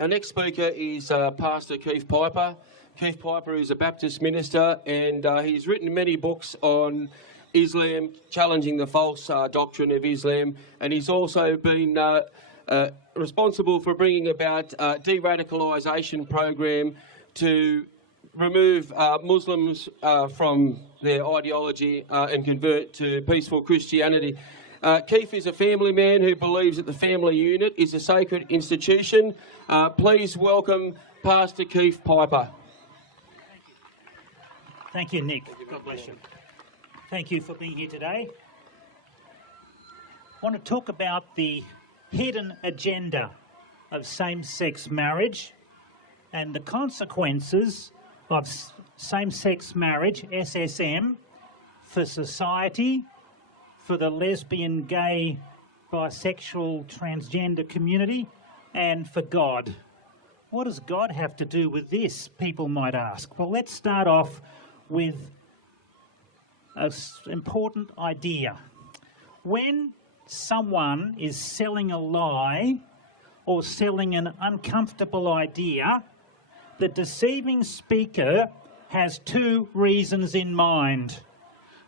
Our next speaker is Pastor Keith Piper. Keith Piper is a Baptist minister, and he's written many books on Islam, challenging the false doctrine of Islam, and he's also been responsible for bringing about a de-radicalisation program to remove Muslims from their ideology and convert to peaceful Christianity. Keith is a family man who believes that the family unit is a sacred institution. Please welcome Pastor Keith Piper. Thank you, Nick. God bless you. Thank you for being here today. I want to talk about the hidden agenda of same-sex marriage and the consequences of same-sex marriage, SSM, for society, for the lesbian, gay, bisexual, transgender community, and for God. What does God have to do with this, people might ask? Well, let's start off with an important idea. When someone is selling a lie or selling an uncomfortable idea, the deceiving speaker has two reasons in mind.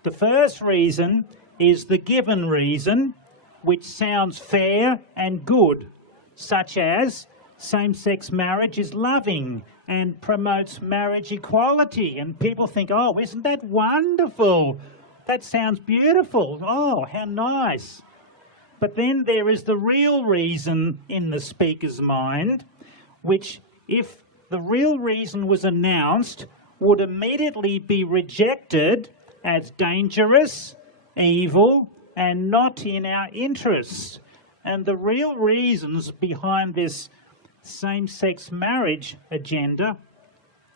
The first reason is the given reason, which sounds fair and good, such as same-sex marriage is loving and promotes marriage equality. And people think, oh, isn't that wonderful? That sounds beautiful. Oh, how nice. But then there is the real reason in the speaker's mind, which, if the real reason was announced, would immediately be rejected as dangerous, evil, and not in our interests. And the real reasons behind this same-sex marriage agenda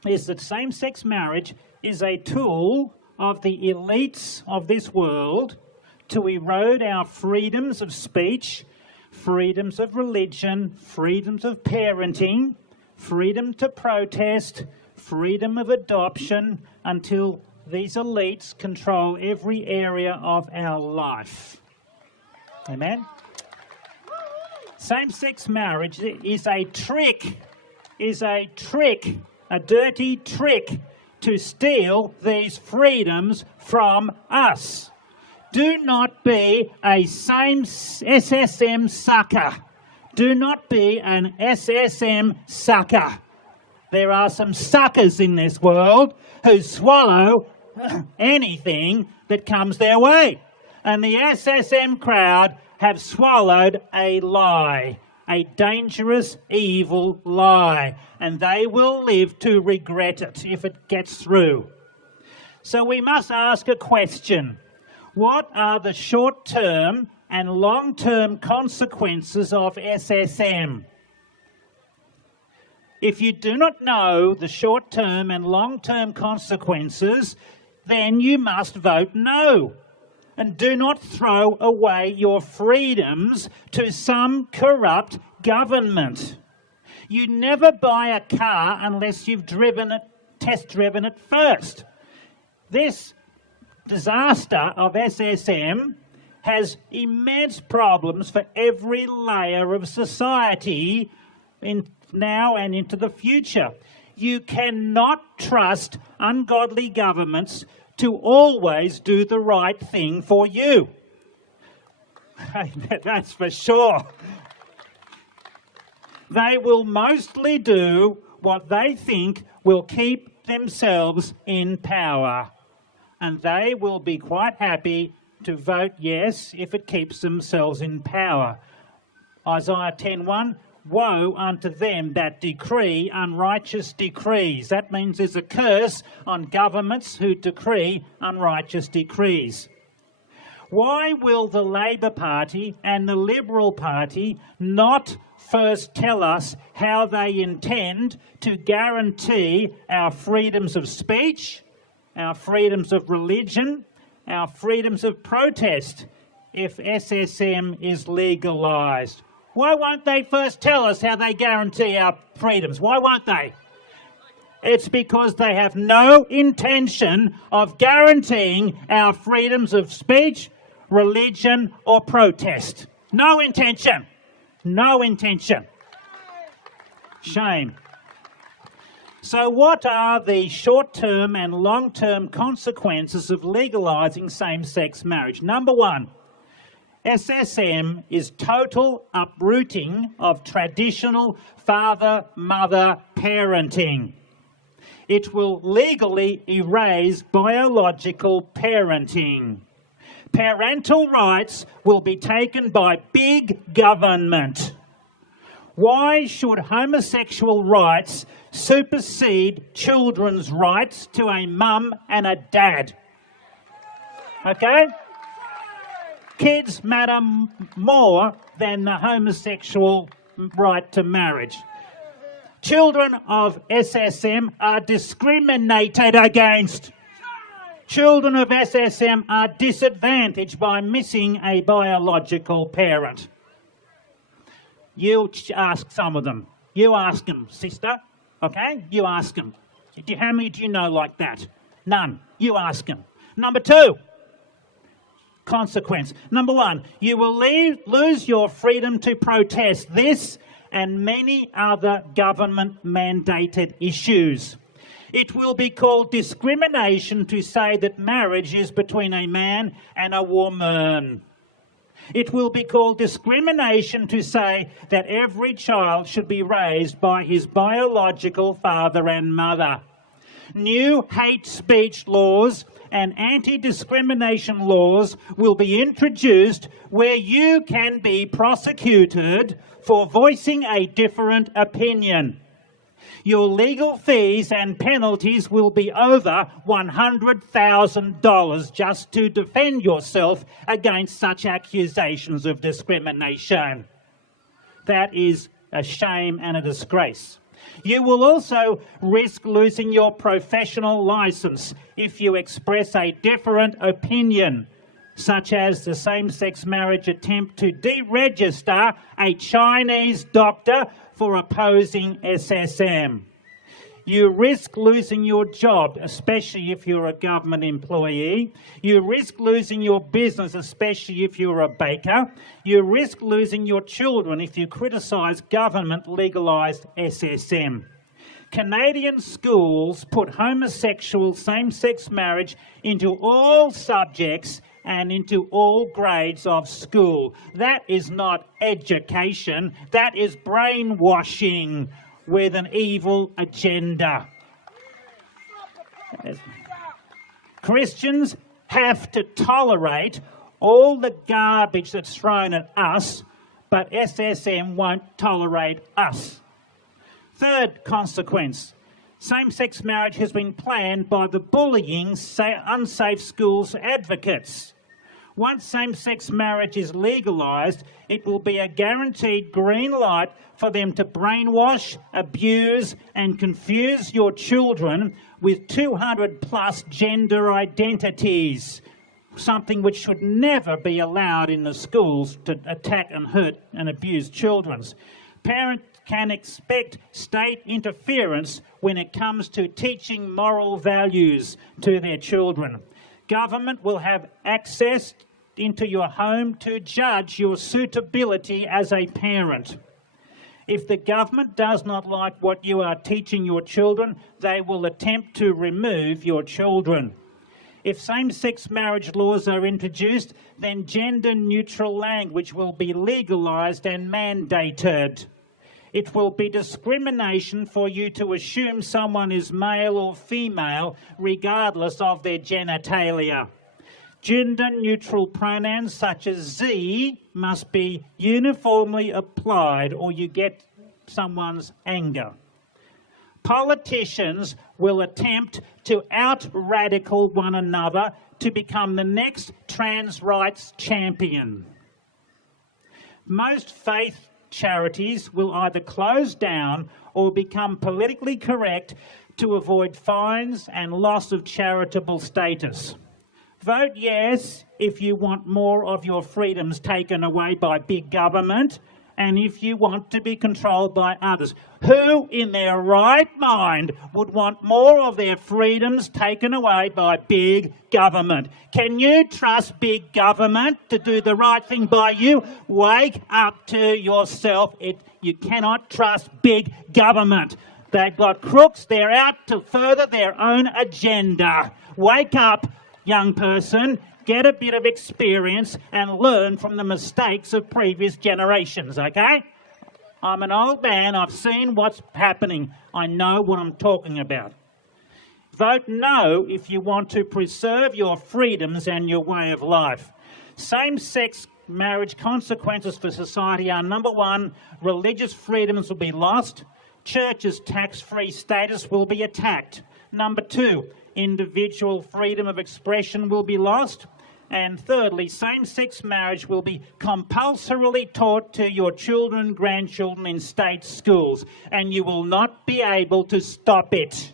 is that same-sex marriage is a tool of the elites of this world to erode our freedoms of speech, freedoms of religion, freedoms of parenting, freedom to protest, freedom of adoption, until these elites control every area of our life. Amen? Same-sex marriage is a trick, a dirty trick to steal these freedoms from us. Do not be a SSM sucker. Do not be an SSM sucker. There are some suckers in this world who swallow anything that comes their way. And the SSM crowd have swallowed a lie, a dangerous, evil lie, and they will live to regret it if it gets through. So we must ask a question. What are the short-term and long-term consequences of SSM? If you do not know the short-term and long-term consequences, then you must vote no. And do not throw away your freedoms to some corrupt government. You never buy a car unless you've test-driven it first. This disaster of SSM has immense problems for every layer of society now and into the future. You cannot trust ungodly governments to always do the right thing for you. That's for sure. They will mostly do what they think will keep themselves in power. And they will be quite happy to vote yes if it keeps themselves in power. Isaiah 10:1, woe unto them that decree unrighteous decrees. That means there's a curse on governments who decree unrighteous decrees. Why will the Labor Party and the Liberal Party not first tell us how they intend to guarantee our freedoms of speech, our freedoms of religion, our freedoms of protest if SSM is legalised? Why won't they first tell us how they guarantee our freedoms? Why won't they? It's because they have no intention of guaranteeing our freedoms of speech, religion or protest. No intention. No intention. Shame. So what are the short-term and long-term consequences of legalising same-sex marriage? Number one, SSM is total uprooting of traditional father-mother parenting. It will legally erase biological parenting. Parental rights will be taken by big government. Why should homosexual rights supersede children's rights to a mum and a dad? Okay? Kids matter more than the homosexual right to marriage. Children of SSM are discriminated against. Children of SSM are disadvantaged by missing a biological parent. You ask some of them. You ask them, sister, okay? You ask them. How many do you know like that? None. You ask them. Number two, consequence. Number one, you will lose your freedom to protest this and many other government-mandated issues. It will be called discrimination to say that marriage is between a man and a woman. It will be called discrimination to say that every child should be raised by his biological father and mother. New hate speech laws and anti-discrimination laws will be introduced where you can be prosecuted for voicing a different opinion. Your legal fees and penalties will be over $100,000 just to defend yourself against such accusations of discrimination. That is a shame and a disgrace. You will also risk losing your professional licence if you express a different opinion, such as the same-sex marriage attempt to deregister a Chinese doctor for opposing SSM. You risk losing your job, especially if you're a government employee. You risk losing your business, especially if you're a baker. You risk losing your children if you criticise government legalised SSM. Canadian schools put homosexual same-sex marriage into all subjects and into all grades of school. That is not education, that is brainwashing with an evil agenda. Christians have to tolerate all the garbage that's thrown at us, but SSM won't tolerate us. Third consequence, same-sex marriage has been planned by the bullying unsafe schools advocates. Once same-sex marriage is legalised, it will be a guaranteed green light for them to brainwash, abuse and confuse your children with 200+ gender identities, something which should never be allowed in the schools to attack and hurt and abuse children. Parents can expect state interference when it comes to teaching moral values to their children. Government will have access into your home to judge your suitability as a parent. If the government does not like what you are teaching your children, they will attempt to remove your children. If same-sex marriage laws are introduced, then gender-neutral language will be legalised and mandated. It will be discrimination for you to assume someone is male or female regardless of their genitalia. Gender-neutral pronouns such as Z must be uniformly applied or you get someone's anger. Politicians will attempt to out-radical one another to become the next trans rights champion. Most faith charities will either close down or become politically correct to avoid fines and loss of charitable status. Vote yes if you want more of your freedoms taken away by big government and if you want to be controlled by others. Who in their right mind would want more of their freedoms taken away by big government? Can you trust big government to do the right thing by you? Wake up to yourself. You cannot trust big government. They've got crooks. They're out to further their own agenda. Wake up, young person. Get a bit of experience and learn from the mistakes of previous generations, okay? I'm an old man. I've seen what's happening. I know what I'm talking about. Vote no if you want to preserve your freedoms and your way of life. Same-sex marriage consequences for society are, number one, religious freedoms will be lost. Churches' tax-free status will be attacked. Number two, individual freedom of expression will be lost. And thirdly, same-sex marriage will be compulsorily taught to your children and grandchildren in state schools, and you will not be able to stop it.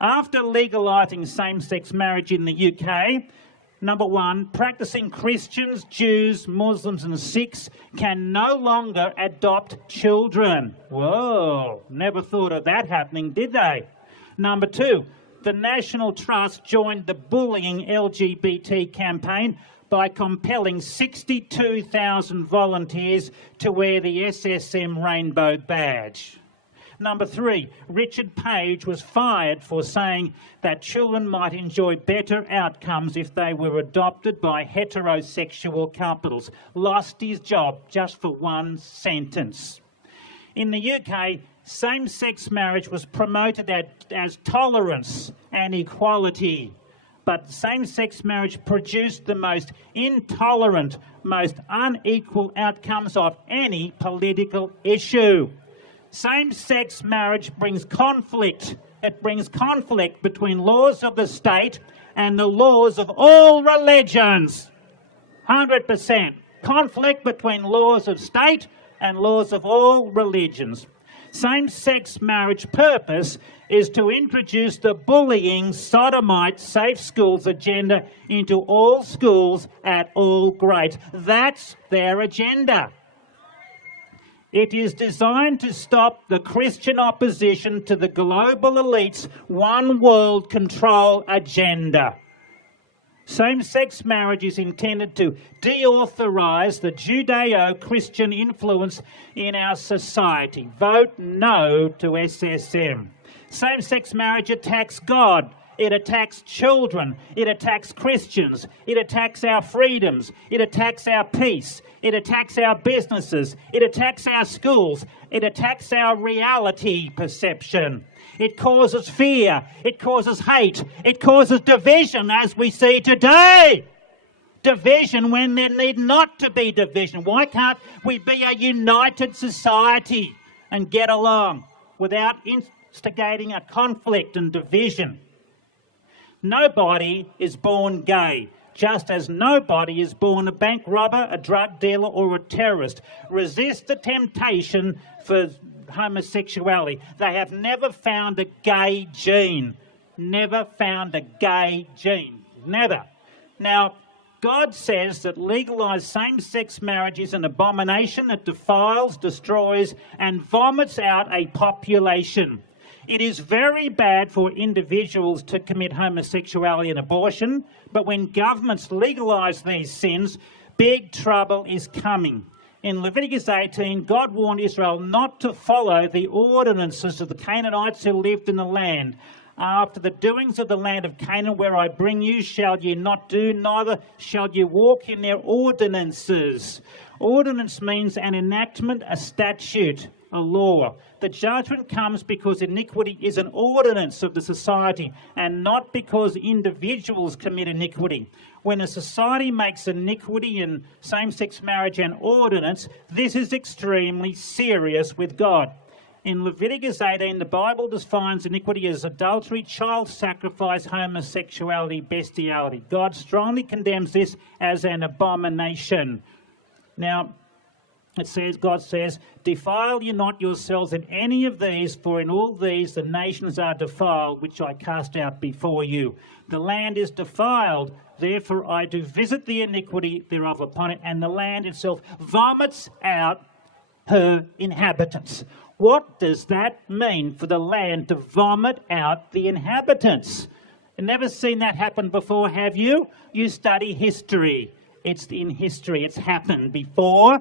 After legalising same-sex marriage in the UK, number one, practising Christians, Jews, Muslims and Sikhs can no longer adopt children. Whoa, never thought of that happening, did they? Number two, the National Trust joined the bullying LGBT campaign by compelling 62,000 volunteers to wear the SSM rainbow badge. Number three, Richard Page was fired for saying that children might enjoy better outcomes if they were adopted by heterosexual couples. Lost his job just for one sentence. In the UK, same-sex marriage was promoted as tolerance and equality, but same-sex marriage produced the most intolerant, most unequal outcomes of any political issue. Same-sex marriage brings conflict. It brings conflict between laws of the state and the laws of all religions. 100%. Conflict between laws of state and laws of all religions. Same-sex marriage purpose is to introduce the bullying, sodomite, safe schools agenda into all schools at all grades. That's their agenda. It is designed to stop the Christian opposition to the global elite's one world control agenda. Same-sex marriage is intended to deauthorise the Judeo-Christian influence in our society. Vote no to SSM. Same-sex marriage attacks God. It attacks children. It attacks Christians. It attacks our freedoms. It attacks our peace. It attacks our businesses. It attacks our schools. It attacks our reality perception. It causes fear. It causes hate. It causes division, as we see today. Division when there need not to be division. Why can't we be a united society and get along without instigating a conflict and division? Nobody is born gay, just as nobody is born a bank robber, a drug dealer or a terrorist. Resist the temptation for homosexuality. They have never found a gay gene. Never found a gay gene. Never. Now, God says that legalised same-sex marriage is an abomination that defiles, destroys and vomits out a population. It is very bad for individuals to commit homosexuality and abortion, but when governments legalise these sins, big trouble is coming. In Leviticus 18, God warned Israel not to follow the ordinances of the Canaanites who lived in the land. After the doings of the land of Canaan, where I bring you, shall ye not do, neither shall ye walk in their ordinances. Ordinance means an enactment, a statute, a law. The judgment comes because iniquity is an ordinance of the society and not because individuals commit iniquity. When a society makes iniquity in same-sex marriage an ordinance, this is extremely serious with God. In Leviticus 18, the Bible defines iniquity as adultery, child sacrifice, homosexuality, bestiality. God strongly condemns this as an abomination. Now, God says, defile ye not yourselves in any of these, for in all these the nations are defiled, which I cast out before you. The land is defiled, therefore I do visit the iniquity thereof upon it, and the land itself vomits out her inhabitants. What does that mean for the land to vomit out the inhabitants? You've never seen that happen before, have you? You study history. It's in history. It's happened before.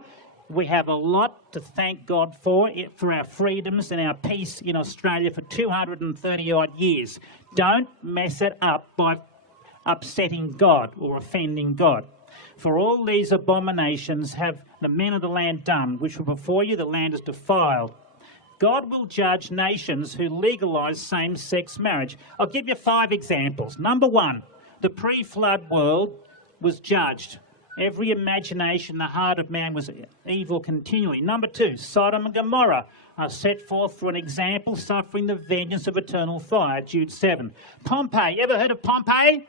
We have a lot to thank God for our freedoms and our peace in Australia for 230-odd years. Don't mess it up by upsetting God or offending God. For all these abominations have the men of the land done, which were before you, the land is defiled. God will judge nations who legalise same-sex marriage. I'll give you 5 examples. Number 1, the pre-flood world was judged. Every imagination in the heart of man was evil continually. Number 2, Sodom and Gomorrah are set forth for an example, suffering the vengeance of eternal fire, Jude 7. Pompeii, ever heard of Pompeii?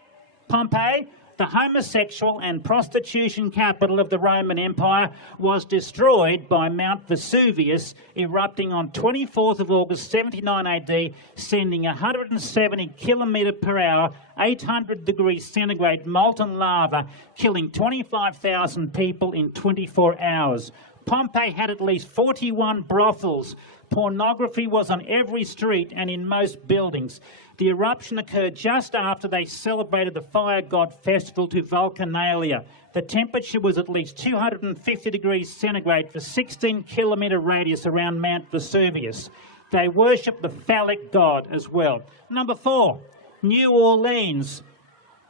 Pompeii, the homosexual and prostitution capital of the Roman Empire, was destroyed by Mount Vesuvius erupting on 24th of August 79 AD, sending 170 kilometre per hour, 800 degrees centigrade molten lava, killing 25,000 people in 24 hours. Pompeii had at least 41 brothels. Pornography was on every street and in most buildings. The eruption occurred just after they celebrated the fire god festival to Vulcanalia. The temperature was at least 250 degrees centigrade for 16-kilometre radius around Mount Vesuvius. They worshipped the phallic god as well. Number 4, New Orleans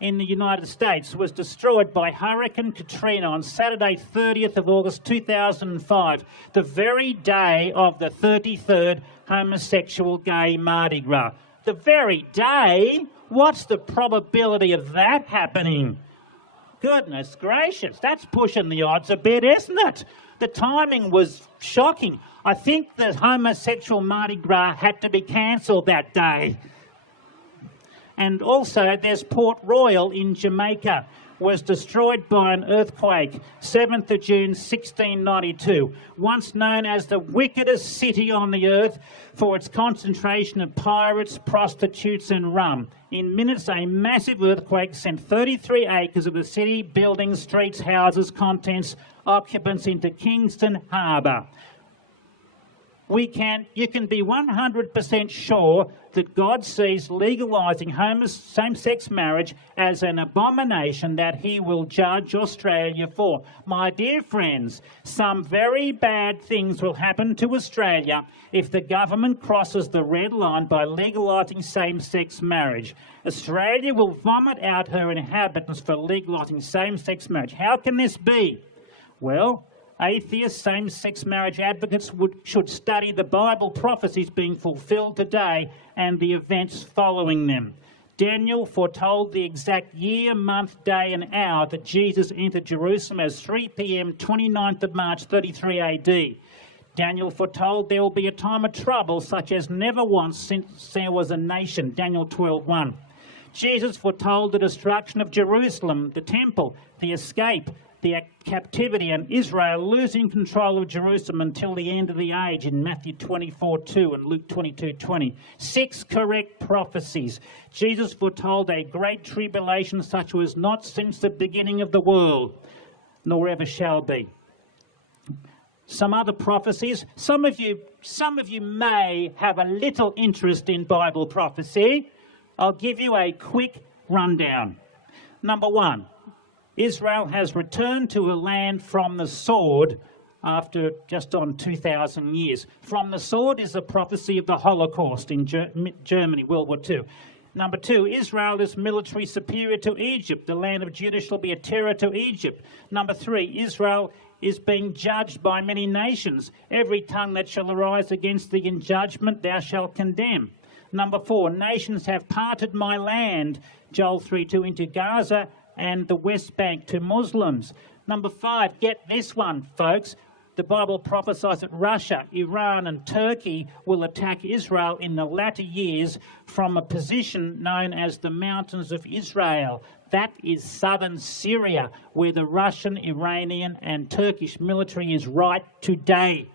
in the United States was destroyed by Hurricane Katrina on Saturday 30th of August 2005, the very day of the 33rd homosexual gay Mardi Gras. The very day? What's the probability of that happening? Goodness gracious, that's pushing the odds a bit, isn't it? The timing was shocking. I think the homosexual Mardi Gras had to be cancelled that day. And also there's Port Royal in Jamaica, was destroyed by an earthquake, 7th of June 1692, once known as the wickedest city on the earth for its concentration of pirates, prostitutes and rum. In minutes, a massive earthquake sent 33 acres of the city, buildings, streets, houses, contents, occupants into Kingston Harbour. You can be 100% sure that God sees legalising same-sex marriage as an abomination that he will judge Australia for. My dear friends, some very bad things will happen to Australia if the government crosses the red line by legalising same-sex marriage. Australia will vomit out her inhabitants for legalising same-sex marriage. How can this be? Well, atheist same-sex marriage advocates should study the Bible prophecies being fulfilled today and the events following them. Daniel foretold the exact year, month, day and hour that Jesus entered Jerusalem as 3 p.m. 29th of March 33 AD. Daniel foretold there will be a time of trouble such as never once since there was a nation, Daniel 12:1. Jesus foretold the destruction of Jerusalem, the temple, the escape, the captivity, and Israel losing control of Jerusalem until the end of the age in Matthew 24:2 and Luke 22:20. 6 correct prophecies. Jesus foretold a great tribulation such was not since the beginning of the world, nor ever shall be. Some other prophecies. Some of you may have a little interest in Bible prophecy. I'll give you a quick rundown. Number 1. Israel has returned to a land from the sword after just on 2,000 years. From the sword is a prophecy of the Holocaust in Germany, World War II. Number 2, Israel is military superior to Egypt. The land of Judah shall be a terror to Egypt. Number 3, Israel is being judged by many nations. Every tongue that shall arise against thee in judgment thou shalt condemn. Number 4, nations have parted my land, Joel 3:2, into Gaza and the West Bank to Muslims. Number 5, get this one, folks. The Bible prophesies that Russia, Iran and Turkey will attack Israel in the latter years from a position known as the Mountains of Israel. That is southern Syria, where the Russian, Iranian and Turkish military is right today,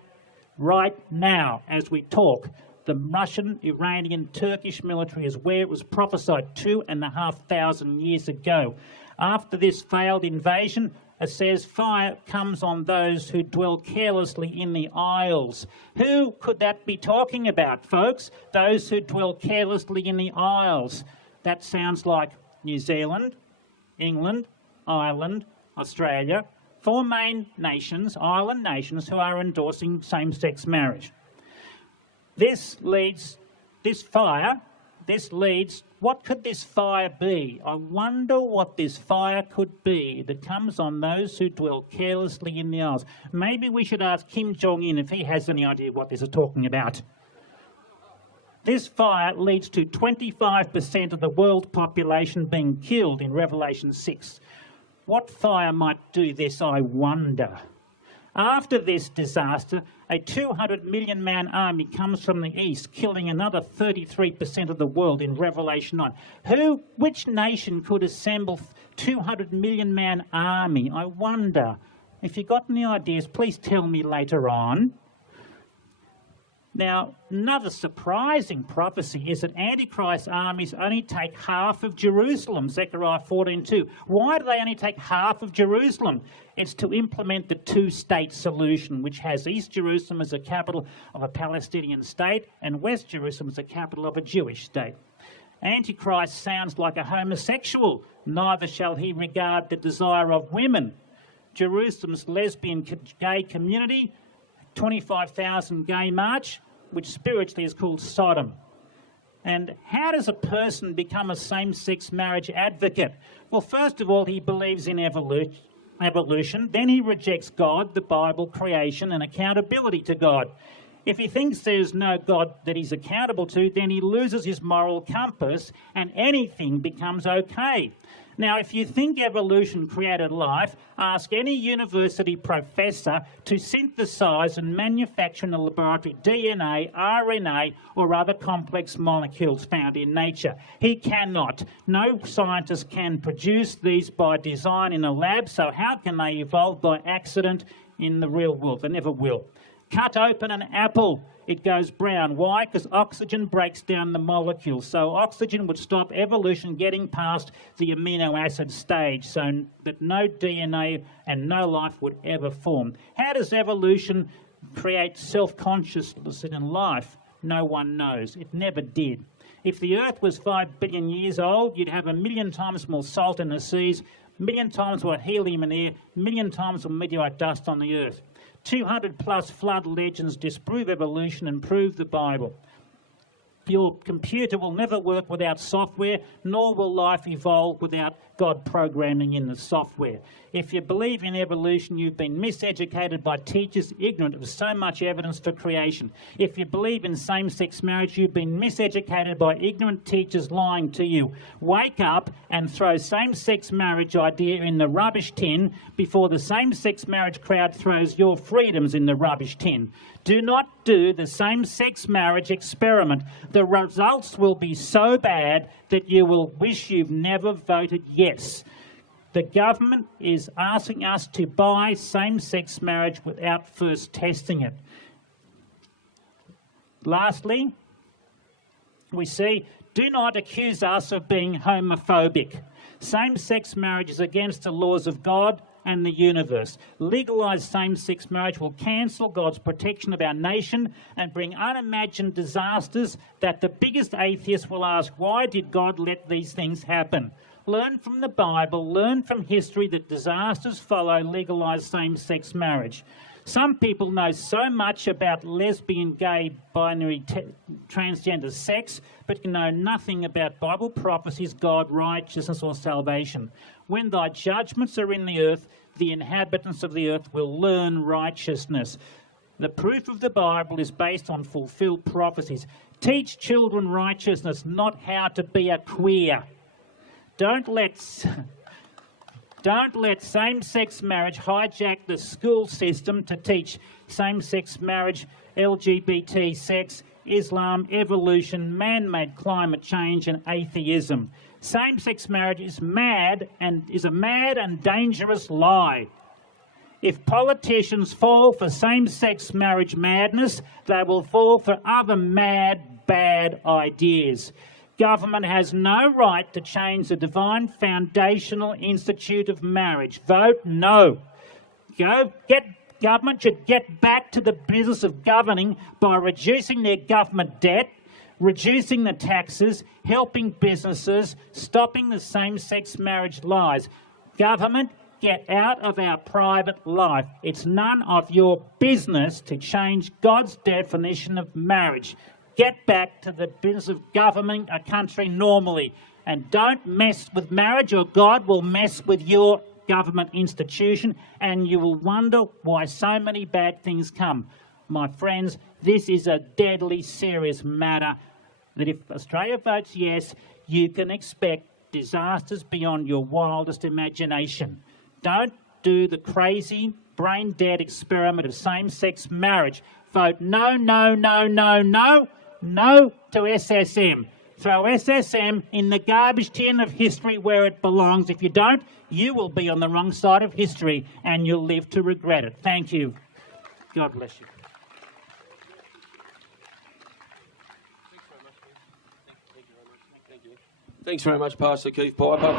right now as we talk. The Russian, Iranian, Turkish military is where it was prophesied 2,500 years ago. After this failed invasion, it says fire comes on those who dwell carelessly in the isles. Who could that be talking about, folks? Those who dwell carelessly in the isles. That sounds like New Zealand, England, Ireland, Australia, 4 main nations, island nations, who are endorsing same-sex marriage. This leads, what could this fire be? I wonder what this fire could be that comes on those who dwell carelessly in the isles. Maybe we should ask Kim Jong-un if he has any idea what this is talking about. This fire leads to 25% of the world population being killed in Revelation 6. What fire might do this, I wonder? After this disaster, a 200 million man army comes from the east, killing another 33% of the world in Revelation 9. Which nation could assemble 200 million man army? I wonder. If you've got any ideas, please tell me later on. Now, another surprising prophecy is that Antichrist armies only take half of Jerusalem, Zechariah 14:2. Why do they only take half of Jerusalem? It's to implement the two-state solution, which has East Jerusalem as a capital of a Palestinian state and West Jerusalem as a capital of a Jewish state. Antichrist sounds like a homosexual. Neither shall he regard the desire of women. Jerusalem's lesbian gay community, 25,000 gay march, which spiritually is called Sodom. And how does a person become a same-sex marriage advocate? Well, first of all, he believes in evolution. Then he rejects God, the Bible, creation, and accountability to God. If he thinks there's no God that he's accountable to, then he loses his moral compass and anything becomes okay. Now, if you think evolution created life, ask any university professor to synthesize and manufacture in a laboratory DNA, RNA, or other complex molecules found in nature. He cannot. No scientist can produce these by design in a lab, so how can they evolve by accident in the real world? They never will. Cut open an apple, it goes brown. Why? Because oxygen breaks down the molecules. So oxygen would stop evolution getting past the amino acid stage so that no DNA and no life would ever form. How does evolution create self-consciousness in life? No one knows. It never did. If the Earth was 5 billion years old, you'd have 1 million times more salt in the seas, 1 million times more helium in the air, 1 million times more meteorite dust on the Earth. 200 plus flood legends disprove evolution and prove the Bible. Your computer will never work without software, nor will life evolve without God programming in the software. If you believe in evolution, you've been miseducated by teachers ignorant of so much evidence for creation. If you believe in same-sex marriage, you've been miseducated by ignorant teachers lying to you. Wake up and throw same-sex marriage idea in the rubbish tin before the same-sex marriage crowd throws your freedoms in the rubbish tin. Do not do the same-sex marriage experiment. The results will be so bad that you will wish you've never voted yes. The government is asking us to buy same-sex marriage without first testing it. Lastly, we see, do not accuse us of being homophobic. Same-sex marriage is against the laws of God and the universe. Legalised same-sex marriage will cancel God's protection of our nation and bring unimagined disasters that the biggest atheists will ask, why did God let these things happen? Learn from the Bible, learn from history that disasters follow legalised same-sex marriage. Some people know so much about lesbian, gay, binary, transgender sex, but can know nothing about Bible prophecies, God, righteousness or salvation. When thy judgments are in the earth, the inhabitants of the earth will learn righteousness. The proof of the Bible is based on fulfilled prophecies. Teach children righteousness, not how to be a queer. Don't let same-sex marriage hijack the school system to teach same-sex marriage, LGBT sex, Islam, evolution, man-made climate change and atheism. Same-sex marriage is a mad and dangerous lie. If politicians fall for same-sex marriage madness, they will fall for other mad, bad ideas. Government has no right to change the divine foundational institute of marriage. Vote no. Government should get back to the business of governing by reducing their government debt, reducing the taxes, helping businesses, stopping the same-sex marriage lies. Government, get out of our private life. It's none of your business to change God's definition of marriage. Get back to the business of governing a country normally. And don't mess with marriage or God will mess with your government institution and you will wonder why so many bad things come. My friends, this is a deadly serious matter that if Australia votes yes, you can expect disasters beyond your wildest imagination. Don't do the crazy, brain-dead experiment of same-sex marriage. Vote no, no, no, no, no, no to SSM. Throw SSM in the garbage tin of history where it belongs. If you don't, you will be on the wrong side of history and you'll live to regret it. Thank you. God bless you. Thanks very much, Pastor Keith Piper.